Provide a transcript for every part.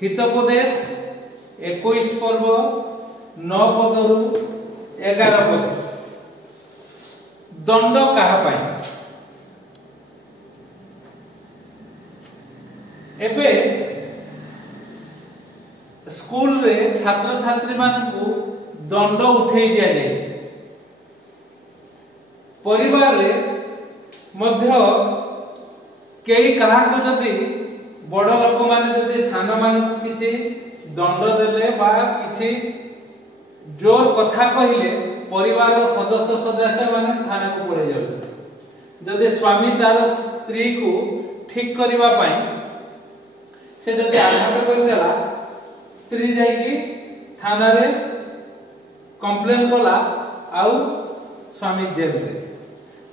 हितोपदेश 21 पर्व 9 पदरु 11 पद। दंड कहा एबे स्कूल रे छात्र छात्री मानकु दंड उठे दिया जाए। परिवार रे मध्य कई कहा जदि बड़ लोक माने जदि सान मान किछि दंड देले बा किछि जोर कथा कहिले परिवार सदस्य सदस्य माने थाना को पड़े जाउ। जदि स्वामी तार स्त्री को ठीक करबा पई से जदि आघात कर देला स्त्री जाई कि थाना रे कंप्लेन कला आउ स्वामी जेल रे।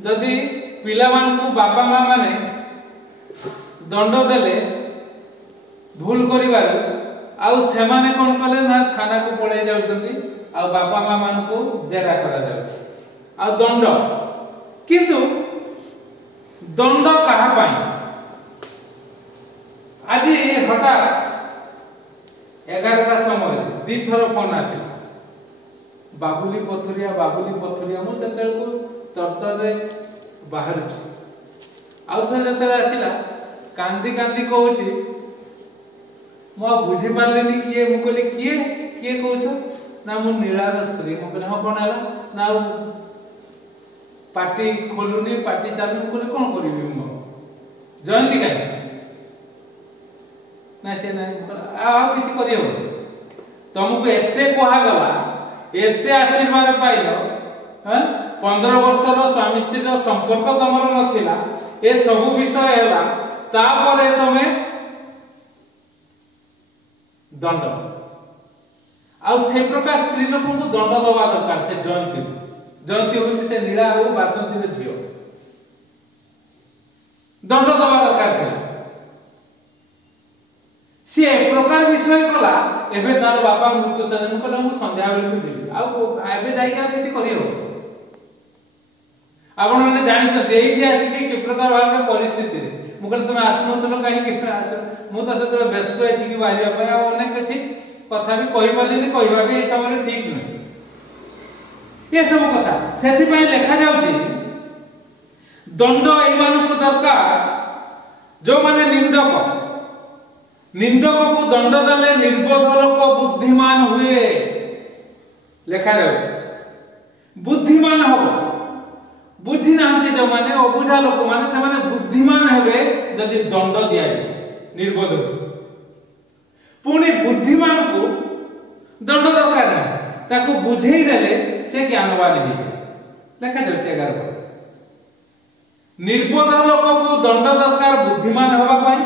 जदि पिला मान को बापा मां माने दंड देले भूल करिवार आउ से माने कोन कले ना थाना को पड़े जाउचंती आउ बापा मां मान को जेरा करा जाउछ आउ दंड। किंतु दंड कहा पाई आज हठात 11टा समय दी थर फोन आसिला बाबुली पथुरिया मु सेतेल को तरतर रे बाहर आउ थरे जते आसिला कांदी कांदी कहूची मो बुझी पारलेनी किए मु कहली किए कहूछ ना मु नीलार स्त्री मु कहले हां कोन हला ना पार्टी खोलुनी पार्टी चालू कहले कोन करिवि मु जयंती का ना से ना आ किछि करियो तुमको एते कोहा गला एते आशीर्वाद पाइलो। हां 15 वर्षर स्वामी स्त्री संपर्क तमर नथिला ए सब विषय हैला तापरे तमे दंड आ से प्रकार स्त्री लोक को दंड दबा दरकार। से जयंती होछि से नीला हो बासंती रे झियो दंड दबा दरकार थे। सी एक प्रकार विषय कला एबे तार बापा मृत्यु सजन कला मु संध्या बेले को जीवी आ एबे जाई के किछि करियो आपण माने जानि त देई जे आसी कि प्रकार भाबरे परिस्थिति रे मु कहले तुम आसनो तनो काहे कि आस मु त सेते व्यस्त एठी कि बाहिया पय आ अनेक किछि कथा भी कहि पालेनी कहिबा भी ए समय ठीक नै। ये सब कथा सेति पय लेखा जाउची दंड एई मान को दरकार जो माने निंदक को दंड देले निर्बोध लोक बुद्धिमान हुए लेखा जाउची। बुद्धिमान हो बुद्धि नांती जो माने अबुझा लोक माने से माने बुद्धिमान हेबे जदि दंड दिया निर्बोध पुनी बुद्धिमान को दंड दरकार नहीं ताको बुझेई देले से ज्ञानवान हे लेखा जाउची 11 निर्बोध लोक को दंड दरकार बुद्धिमान होबा पई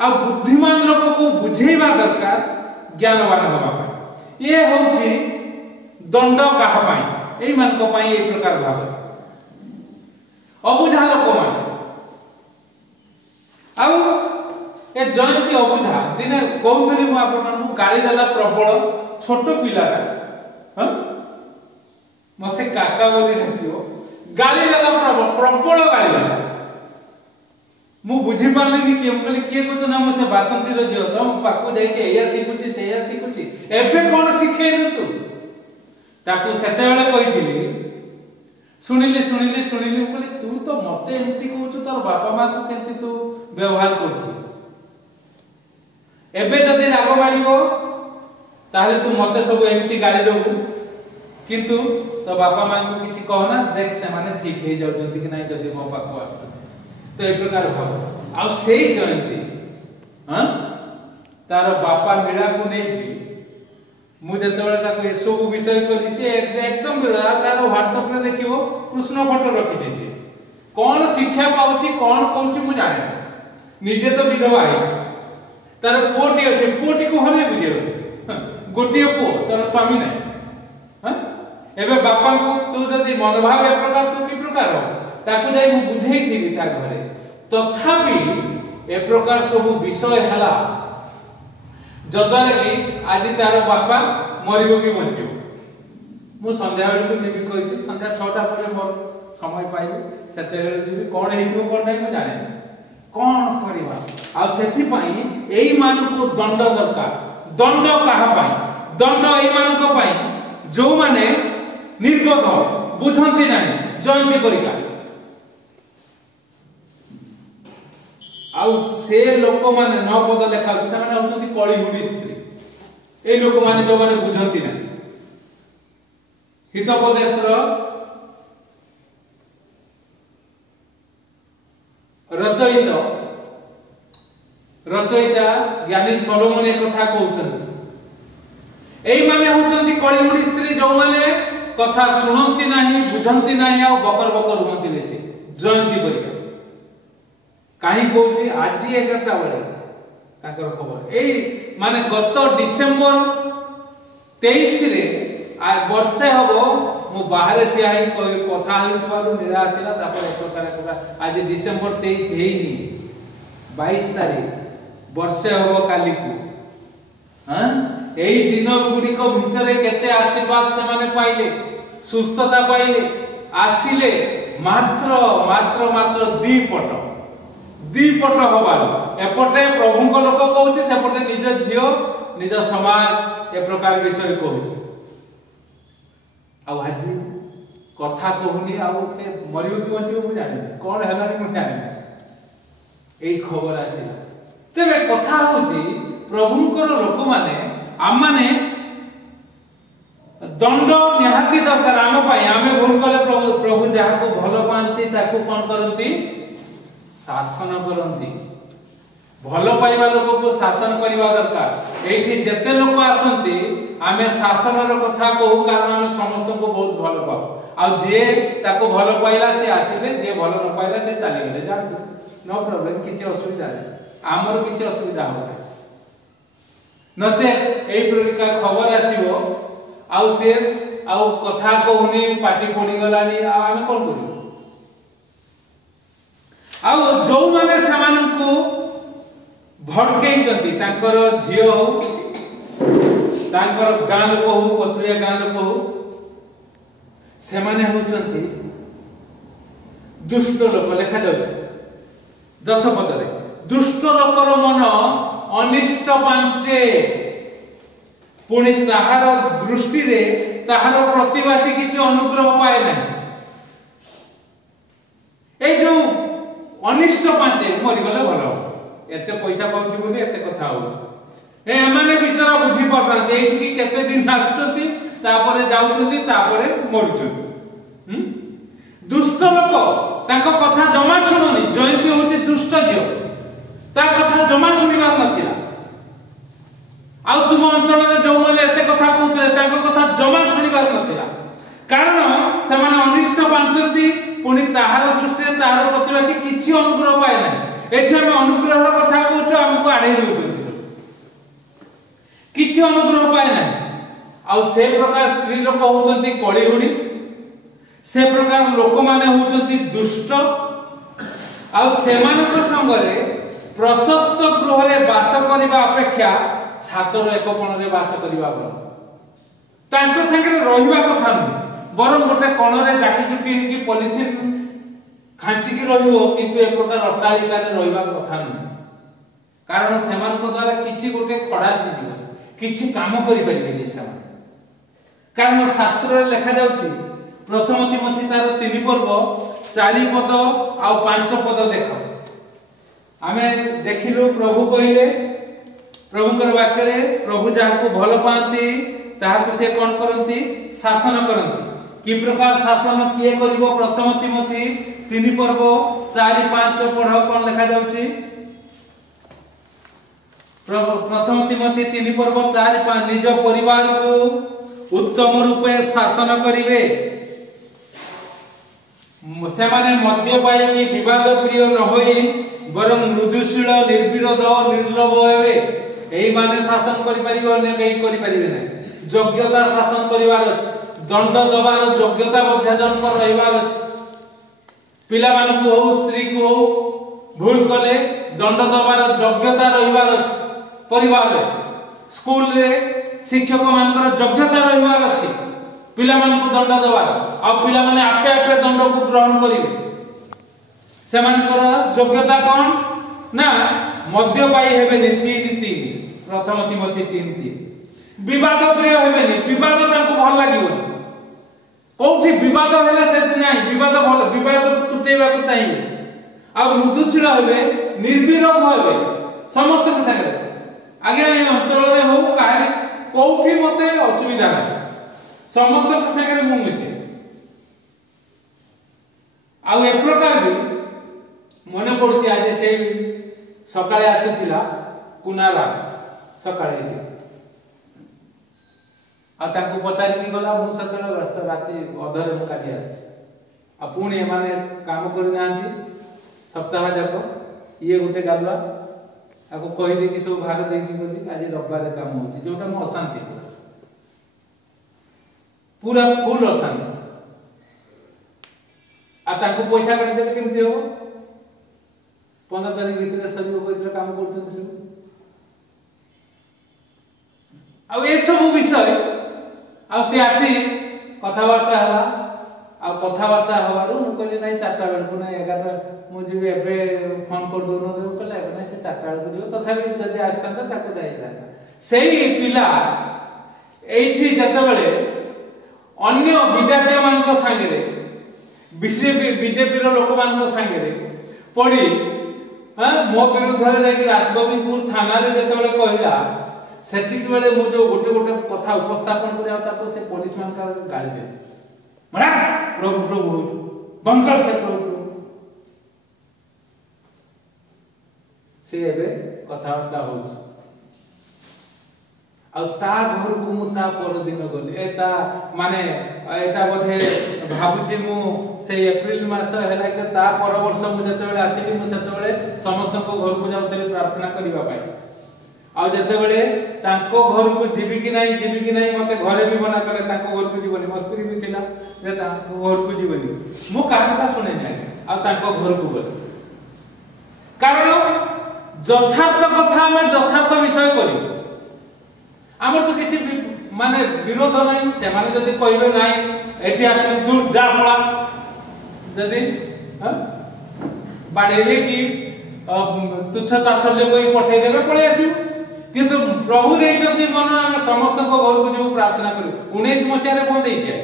आ बुद्धिमान लोक को बुझेइबा दरकार ज्ञानवान होबा पई। ये होची दंड कहा पई एई मान को पई ए प्रकार भाव अबुझा लोक मान आउ ए जयंती अबुझा दिने कहउथली मु आपन को गाली देला प्रबल छोट पिलारा ह मसे काका बोली रखियो गाली देला प्रबल गाली देला मु बुझी पारलिनी कि हम कहली किए को ना मसे बासंती रो जियो तो पाकू जाई के एया सिकुची से एया सिकुची एबे कोन सिखेनु तू ताकू सेते बेले कहिथिली सुनिली कहली तू तो मते एमती कहू तोर बापा मां को केंती तू व्यवहार करथि एबे जदि राग बाड़ीबो ताहले तू मते सब एमती गाली देबू किंतु तो बापा मां को किछि कहना देख से माने ठीक हे जाउ जंती कि नाही जदि मो पाकू आस तो ए प्रकार भाव आ सेई जयंती हां तार बापा मीरा को नै मु जते बेले ताको ए सब विषय करी से एकदम तार व्हाट्सएप रे देखिबो कृष्ण फोटो रखि छै कोन शिक्षा पाउची कोन कहउची मु जाने निजे तो विधवा है तार पोटी अछि पोटी को हले बुझियो गोटिए पो तार स्वामी नै हां एबे बापा को तू जदी मनोभाव ए प्रकार तू की प्रकार ताकू जाई मु बुझेई थिबी ता घरे तथापि ए प्रकार सब विषय हला जदरे कि आज तार बापा मरिबो कि बंचिबो मु संध्या बेले को जीवी कहिछि संध्या 6टा पर मोर समय पाइबे सेते बेले जीवी कोन हेइबो कोन नै मु जाने कोन करिबा आ सेथि पई एई मानको दंड दरकार दंड कहा पई दंड एई मानको पई जो माने निर्बोध बुझंती नाही जयंती परिका आउ से लोक माने न पद लेखा से माने होती कलिहुडी स्त्री ए लोक माने जो माने बुझंती नाही हितोपदेश रचयिता ज्ञानी सोलोमन एक कथा कहउछन एई माने होचंती कलिहुडी स्त्री जो माने कथा सुनंती नाही बुझंती नाही आ बकर बकर होंती बेसी जयंती परिका काहे कहउची आजी 11टा बळे ताकर खबर एई माने गत डिसेंबर 23 रे आ वर्षे हबो मु बाहर ठिया ही कथा होइबारु निरा आसीला तापर एक प्रकार आज डिसेंबर 23 हेइनी 22 तारीख वर्षे हबो काली को हां एई दिन गुडी को भितरे केते आशीर्वाद से माने पाइले सुस्थता पाइले आसीले मात्र मात्र मात्र दी पट हबार एपटे प्रभु को लोक कहउची सेपटे निज झियो निज समाज ए प्रकार विषय कहउची आ आज कथा कहूनी आ से मरियो कि बंचियो मु जानि कोन हलानी मु जानि एई खबर आसीला तेबे कथा होची प्रभुंकर लोक माने आम माने दंड निहाती दरकार आम पाई आमे भूल कले प्रभु जहा को भलो पांती ताकू कोन करंती शासन करंती भलो पाइबा लोक को शासन करबा दरकार एठी जते लोक आसंती आमे शासन रो कथा कहू कारण आमे समस्त को बहुत भलो पाऊ आ जे ताको भलो पाइला से आसीले जे भलो न पाइला से चली गेले जा नो प्रॉब्लम किछि असुविधा नै हमर किछि असुविधा हो नते एई प्रकार खबर आसीबो आ से आ कथा कहूनी पाटी पड़ी गलानी आ आमे कोन करू आ जो माने समान को भड़कई चंती तांकर झियो हो तांकर गां लोक हो पथुरिया गां लोक हो से माने होचंती दुष्ट लोक लेखा जाउछ 10 पदरे दुष्ट लोकर मन अनिष्ट पांचे पुणी ताहार दृष्टि रे ताहार प्रतिवासी किछि अनुग्रह पाए ना ए जो अनिष्ट पांचे मरि गले भलो एते पैसा पाउची बोली एते कथा होउछ ए माने बिचारा बुझी पड़तांते एठी की केते दिन आछुती तापरे जाउछती तापरे मरुछती दुष्ट लोक ताको कथा जमा सुनोनी जयंती होती दुष्ट जियो ता कथा जमा सुनिबार नथिला आ तुम अंचल रे जो माने एते कथा कहउतले ताको कथा जमा सुनिबार नथिला कारण से माने अनिष्ट पांचती पुणी ताहार दृष्टि ताहार प्रतिवासी किछि अनुग्रह पाए ना एठी हम अनुग्रह रो कथा कहउछ हमको आडे देउ किछि अनुग्रह पाए ना आ से प्रकार स्त्री लोक होउचंती कलिहुडी से प्रकार लोक माने होउचंती दुष्ट आ सेमानक संगरे प्रशस्त गृह रे वास करिबा अपेक्षा छातर एक कोण रे वास करिबा भल तांको संगे रहिबा कथा न बरम गोटे कोण रे जाकी जुकी कि पॉलिथिन खांची की रहिबो किंतु एक प्रकार अट्टालिका रे रहिबा कथा न कारण सेमानक द्वारा किछि गोटे खडा सिजिबा किछि काम करि परिबे नै समान कारण शास्त्र रे लिखा जाउछि प्रथम तिमोथी तार 3 पर्व 4 पद आ 5 पद देखो आमे देखिलु प्रभु कहिले प्रभुकर वाक्य रे प्रभु जाहा को भलो पांती ताहा को से कोन करंती शासन करंती की प्रकार शासन किए करिवो प्रथम तिमोथी 3 पर्व 4 5 पढ़ कोन लिखा जाउछि प्रथम तिमोथी 3 पर्व 4 5 निज परिवार को उत्तम रूपे शासन करिवे से माने मद्यपाई की विवाद प्रिय न होई बरम मृदुशील निर्विरोध निर्लोभ हेवे एई माने शासन करि परिबो ने केई करि परिबे नै योग्यता शासन परिवार अछि दंड दबार योग्यता मध्य जन पर रहिबार अछि पिला मान को हो स्त्री को हो भूल कले दंड दबार योग्यता रहिबार अछि परिवार रे स्कूल रे शिक्षक मानकर योग्यता रहिबार अछि पिला मान को दंड दबार आ पिला माने आपे आपे दंड को ग्रहण करिवे से मानकर योग्यता कोन ना मद्यपायी हेबेनी 3:3 प्रथम तिमोथी 3:3 विवाद प्रिय हेबेनी विवाद तांको भल लागिवो कोठी विवाद हेले से नाही विवाद भल विवाद तुटेबा को चाहिए आ मृदुशील हेबे निर्विरोध हेबे समस्त के संगे आगे ए अंचल रे हो काहे कोठी मते असुविधा नाही समस्त के संगे मु मिसे आ एक प्रकार भी मने पड़ुची आज से सकाळे आसीथिला कुनारा सकाळे जे आ ताको पतारी की गला मु सतळ रास्ता राती अधरे मु काटी आसी आ पुणी माने काम करि नांती सप्ताह जाको ये गोटे गालुआ आको कहि दे कि सब भाग दे कि गली आज रविवार काम होची जोटा मु अशांति पूरा फुल अशांति आ ताको पैसा काट दे केमती हो 15 तारीख भीतर सरी को काम करते सब आ ए सब विषय आ से आसी कथावार्ता हला आ कथावार्ता हवारू मु कहले नै 4टा बेल को नै 11 मु जेबे एबे फोन कर दोनो दे कहले नै से 4टा बेल को जो तथापि जदी आस्तांता ताको जाइला सेही पिला एठी जते बेले अन्य विद्यार्थी मानक संगे बीजेपी रो लोक मानक संगे पड़ी हां मो विरुद्ध रे जाई राजगोविंदपुर थाना रे जते बेले कहला सेतिक बेले मु जो गोटे गोटे कथा उपस्थापन करे आ ताको से पुलिस मान का गाली दे मरा प्रभु प्रभु बंकर से प्रभु से एबे कथावार्ता होछ आ ता घर को मु ता पर दिन गली एता माने एटा बधे भाबुची मु से एप्रिल मास हैला के ता पर वर्ष मु जते बेले आछि मु सेते बेले समस्त को घर को जाउतले प्रार्थना करबा पाई आ जते बेले तांको घर को जीवी कि नाही मते घरे भी मना करे तांको घर को जीवनी मस्त्री भी थिला जे तांको घर को जीवनी मु कहानी का सुने नाही आ तांको घर को गले कारण यथार्थ कथा में यथार्थ विषय करी हमर तो किछि माने विरोध नाही से माने जदी कहबे नाही एठी आसी दूर जा पड़ा जदी हां बाडेले की तुच्छ ताच्छल्य कोई पठै देबे पळे आसी किंतु प्रभु देइचंती मन हम समस्त को घर को जो प्रार्थना करू 19 मसिया रे बंद हेइ छै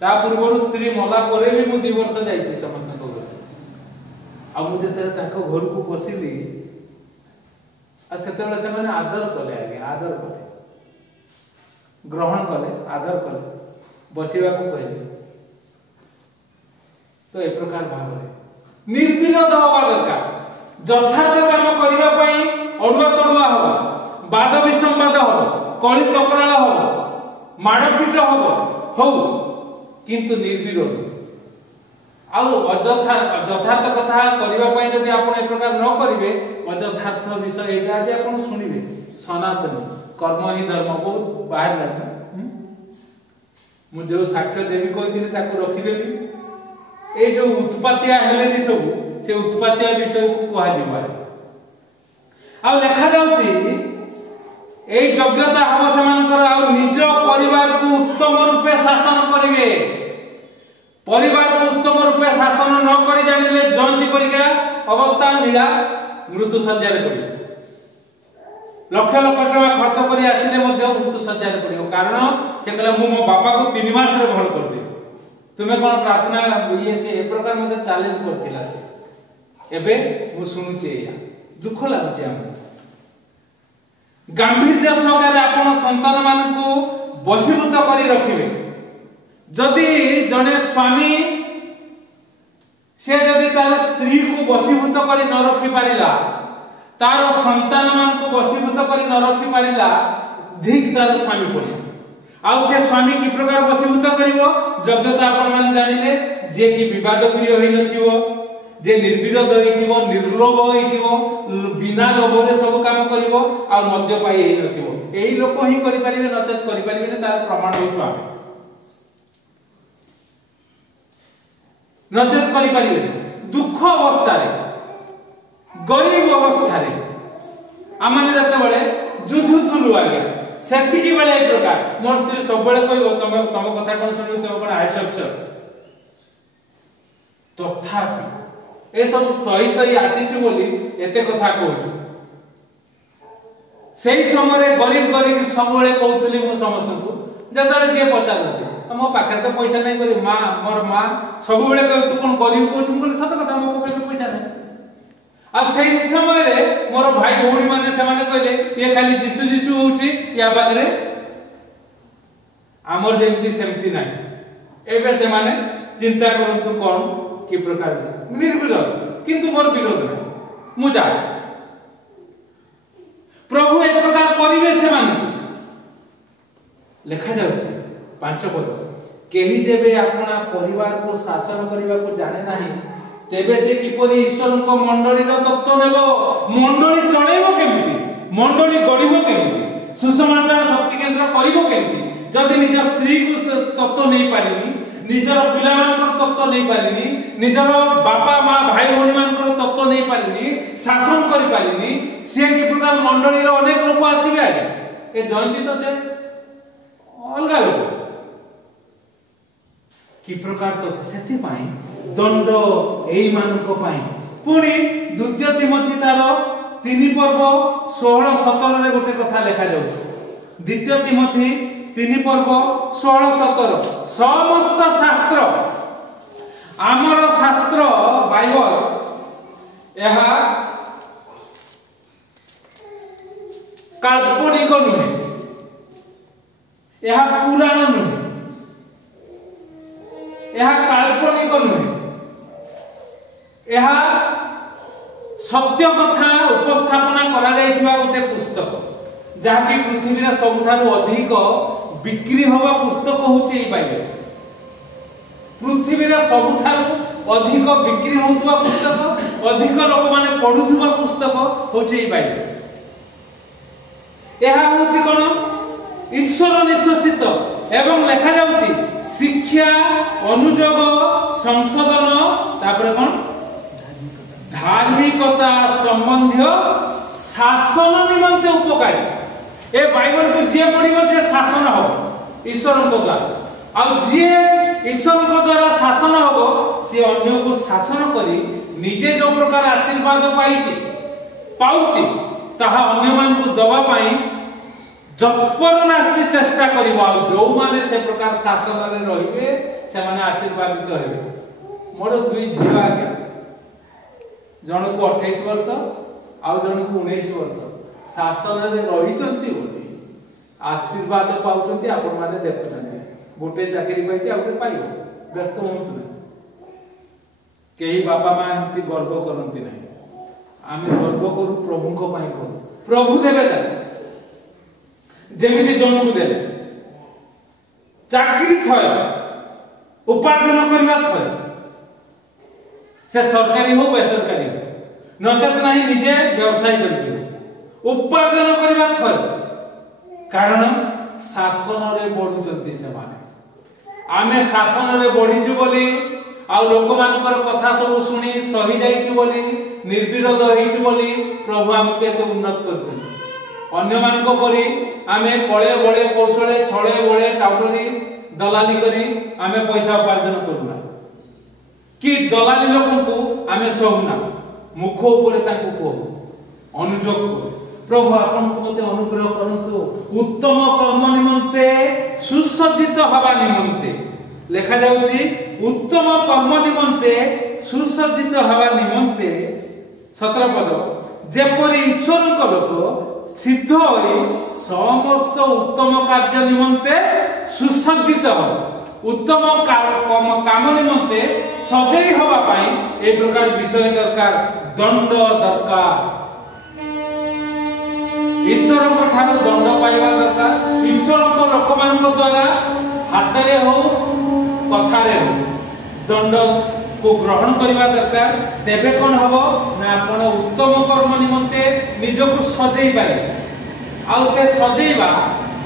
ता पूर्वरु स्त्री मला परे भी मु 2 वर्ष जाई छी समस्त को घर आ मु जते ताको घर को बसिली आ सेते बेले से माने आदर कले आगे आदर कले ग्रहण कले आदर कले बसिबा को कहले तो ए प्रकार भाव रे निर्विरोध होवा दरकार यथार्थ काम करिबा पई अडुआ तडुआ हो वाद विसंवाद हो कଳି तकराळ हो माडपीट हो किंतु निर्विरोध आउ यथार्थ कथा करिबा पई जदी आपण ए प्रकार न करिवे अयथार्थ विषय एटा जे आपण सुनिबे सनातन कर्म ही धर्म बहुत बाहर लागना मु जो साक्ष्य देवी कहथिले ताको रखि देबी ए जो उत्पत्तिया हेलेनी सब से उत्पत्तिया विषय को कहा जिबा आ लेखा जाउची ए योग्यता हम समानकर आ निज परिवार को उत्तम रूपे शासन करिवे परिवार को उत्तम रूपे शासन न करि जानिले जंती परिका अवस्था लीला मृत्यु सज्जारे पड़िबो लक्ष लक्ष टका खर्च करी आसिले मध्ये मृत्यु सज्जारे पड़िबो कारण से कहला मु मो बापा को 3 मास रे भल कर दे तुमे कोन प्रार्थना ये छे ए प्रकार मध्ये चैलेंज करथिला से एबे मु सुनुचे या दुख लागुचे हम गंभीर सहकारे आपण संतान मान को वशीभूत करी रखिबे जदि जने स्वामी से जदि तार स्त्री को वशीभूत करी न रखि पारिला तार संतान मान को वशीभूत करी न रखि पारिला धिक तार स्वामी पड़ी आ से स्वामी की प्रकार वशीभूत करिवो योग्यता आपण मान जानिले जे की विवाद प्रिय होई नथिवो जे निर्विरोध होइथिवो निर्लोभ होइथिवो बिना लोभरे सब काम करिवो आ मध्य पाई हेइ नथिवो एई लोक ही करि परिबे नचेत करि परिबे ने तार प्रमाण होइथो आमे नचेत करि परिबे दुख अवस्था रे गरीब अवस्था रे आमाने जते बेले जुझुथुलु आगे सेति की बेले एक प्रकार मोर स्त्री सब बेले कहबो तम कथा कोन सुनिबो तम कोन आइसक्स तथापि ए सब सही सही आसीचु बोली एते कथा कहू सेही समय गरीब गरीब सब बेले कहउतली मो समस्त को जतरे जे पचारते मो पाखे तो पैसा नहीं करी माँ मोर माँ सब बेले कह तू कौन गरीब कहू सत कथा मो पाखे तो पैसा नहीं आ सेही समय मोर भाई भौणी माने से माने कहले ये खाली जिसु जिसु होउची या पाखरे आमर जेमती सेमती नाही एबे से माने चिंता करंतु कोन की प्रकार निर्विरोध किंतु मोर विरोध नहीं मु जा प्रभु एक प्रकार करिवे से माने लिखा जाउछ 5 पद केही जेबे अपना परिवार को शासन करबा को जाने नाही तेबे से किपरि ईश्वर को मंडली रो तत्व नेबो मंडली चलेबो केमिति मंडली गढिबो केमिति सुसमाचार शक्ति केंद्र करिबो केमिति जदि निज स्त्री को तत्व नहीं पारिनी निजर पिलामानकर तत्व नहीं पारिनी निजर बापा माँ भाई भौणी मानकर तत्व नहीं पारिनी शासन करि पारिनी से कि प्रकार मंडली रो अनेक लोक आसीबे आगे ए जयंती तो से अलगा लोक कि प्रकार तो सेति पाई दंड एई मानको पाई पुनी द्वितीय तिमोथी तार 3 पर्व 16 17 रे गोटे कथा लिखा जाउ द्वितीय तिमोथी 3 पर्व 16 17 समस्त शास्त्र आमर शास्त्र बाइबल यह काल्पनिक नुहे यह पुराण नुहे यह काल्पनिक नुहे यह सत्य कथा उपस्थापना करा जायथिबा गोटे पुस्तक जहाँकि पृथ्वी सबुठारु अधिक बिक्री होगा पुस्तक होचे बाइबल पृथ्वी सबुठारु अधिक बिक्री होउतबा पुस्तक अधिक लोक माने पढुतबा पुस्तक होचे बाइबल यह होची कोन ईश्वर निश्चित एवं लिखा जाउची शिक्षा अनुयोग संशोधन तापर कोन धार्मिकता संबंधी शासन निमंते उपकारी ए बाइबल को जे पढिबो से शासन हो ईश्वर को द्वारा आ जे ईश्वर को द्वारा शासन हो से अन्य को शासन करी निजे जो प्रकार आशीर्वाद पाइछि पाउछि ताहा अन्य मान को दबा पाई जपरनास्ति चेष्टा करिवो आ जो माने से प्रकार शासन रे रहिबे से माने आशीर्वादित हेबे मोर दुई झियो आगे जण को 28 वर्ष आ जण को 19 वर्ष शासन रे रहिचंती बोली आशीर्वाद पाउचंती आपण माने देखुचंती गोटे चाकरी पाइछि आ गोटे पाइबो व्यस्त होंतु केही बापा मां एंती गर्व करंती नाही आमे गर्व करू प्रभु को पाई करू प्रभु देबे जेमिति जन्म देले चाकरी थय उपार्जन करबा थय से सरकारी हो बेसरकारी हो नचेत नाही निजे व्यवसाय करिबो उपार्जन करबा थय कारण शासन रे बढुचंती से माने आमे शासन रे बढिचु बोली आ लोक मानकर कथा सब सुनी सही जाइछु बोली निर्विरोध होइछु बोली प्रभु हमके केते उन्नत करथि अन्य मानको परि आमे कळे बळे कौशले छळे बळे टाउटरी दलाली करी आमे पैसा उपार्जन करूना कि दलाली लोकन को आमे सहूना मुख ऊपर तांको को अनुयोग को प्रभु आपन को मते अनुग्रह करंतु उत्तम कर्म निमंते सुसज्जित हवा निमंते लिखा जाउची उत्तम कर्म निमंते सुसज्जित हवा निमंते 17 पद जेपरि ईश्वर को लोक सिद्ध होई समस्त उत्तम कार्य निमंते सुसज्जित हो उत्तम काम निमंते सजई हवा पाई ए प्रकार विषय दरकार दंड दरकार ईश्वर को ठारो दंड पाइबा दरकार ईश्वर को लोक मान को द्वारा हाथ रे हो कथा रे हो दंड को ग्रहण करबा दरकार तेबे कोन हबो ना आपण उत्तम कर्म निमंते निजको सजई पाए आ से सजईबा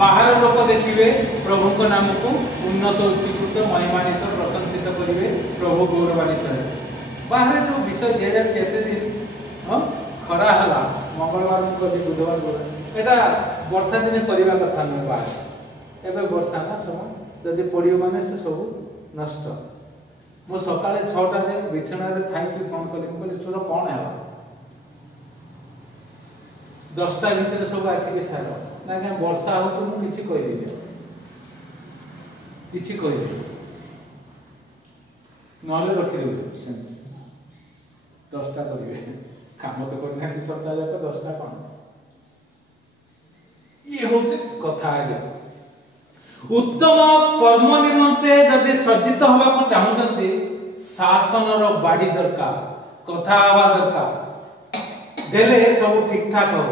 बाहर लोक देखिबे प्रभु को नाम को उन्नत उत्कृष्ट महिमानित प्रशंसित करिवे प्रभु गौरवान्वित हेबे बाहर जो विषय 2007 दिन हां खरा हला मंगलवार को बुधवार को एटा वर्षा दिन करबा कथा न बाहर एबे वर्षा ना समय जदी पडियो माने से सब नष्ट मो सकाळे 6टा रे बिछना रे थाई फोन कले बोले तोर कोन है 10टा भीतर सब आसी के सार ना क्या वर्षा हो तो किछि कहि दियो किछि कहि दियो नले रखि दियो 10टा करिवे काम तो करना कि सप्ताह जाक 10टा कोन ये हो कथा आगे उत्तम कर्म निमंते जदि सज्जित होबा को चाहउचंती शासन रो बाडी दरकार कथा आवा दरकार देले सब ठीक ठाक हो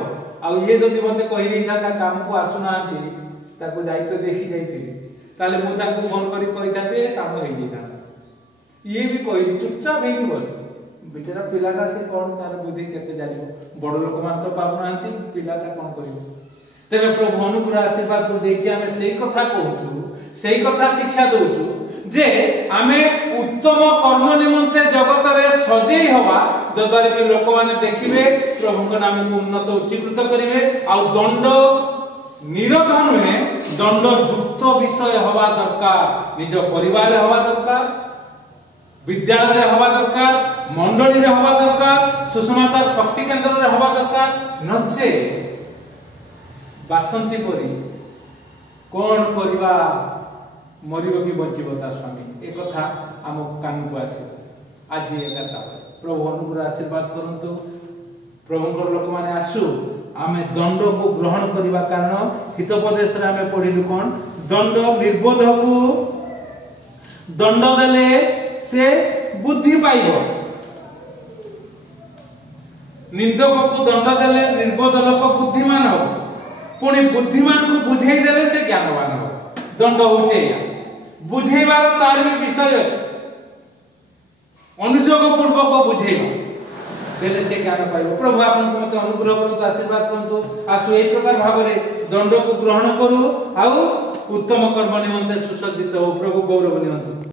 आ ये जदि मते कहि दै था काम को आसुना आंती ताको जाई तो देखि जाईती ताले मु ताको फोन करी कहि थाते काम होई जेता ये भी कहि चुपचाप हेकी बस बेचारा पिलाटा से कोन तार बुद्धि केते जानिबो बड़ लोक मान तो पाबु नांती पिलाटा कोन करिवो तेरे प्रभु अनुग्रह आशीर्वाद को देखि हमें सही कथा कहूछु सही कथा शिक्षा दउछु जे हमें उत्तम कर्म निमंते जगत रे सजेई हवा जदरे के लोक माने देखिबे प्रभु के नाम को उन्नत उच्चीकृत करिवे आ दंड निरत नुहे दंड युक्त विषय हवा दरकार निज परिवार रे हवा दरकार विद्यालय रे हवा दरकार मंडली रे हवा दरकार सुसमाचार शक्ति केंद्र रे हवा दरकार नचे बासंती परी कौन करवा मरिबो कि बचिबो ता स्वामी ए कथा हम कान को आसी आज ए कथा प्रभु अनुग्रह आशीर्वाद करंतु प्रभुकर लोक माने आसु आमे दंड को ग्रहण करबा कारण हितोपदेश रे आमे पढिलु कोन दंड निर्बोध को दंड देले से बुद्धि पाइबो निंदक को दंड देले निर्बोध लोक बुद्धिमान हो पुणी बुद्धिमान को बुझाई देले से ज्ञानवान हो दंड होचे या बुझेबार तार भी विषय अछि अनुयोग पूर्वक बुझेबा देले से ज्ञान पाइबो प्रभु आपन को मते अनुग्रह करतो आशीर्वाद करतो आसु एई प्रकार भाबरे दंड को ग्रहण करू आ उत्तम कर्म निमंते सुसज्जित हो प्रभु गौरव नियंतु।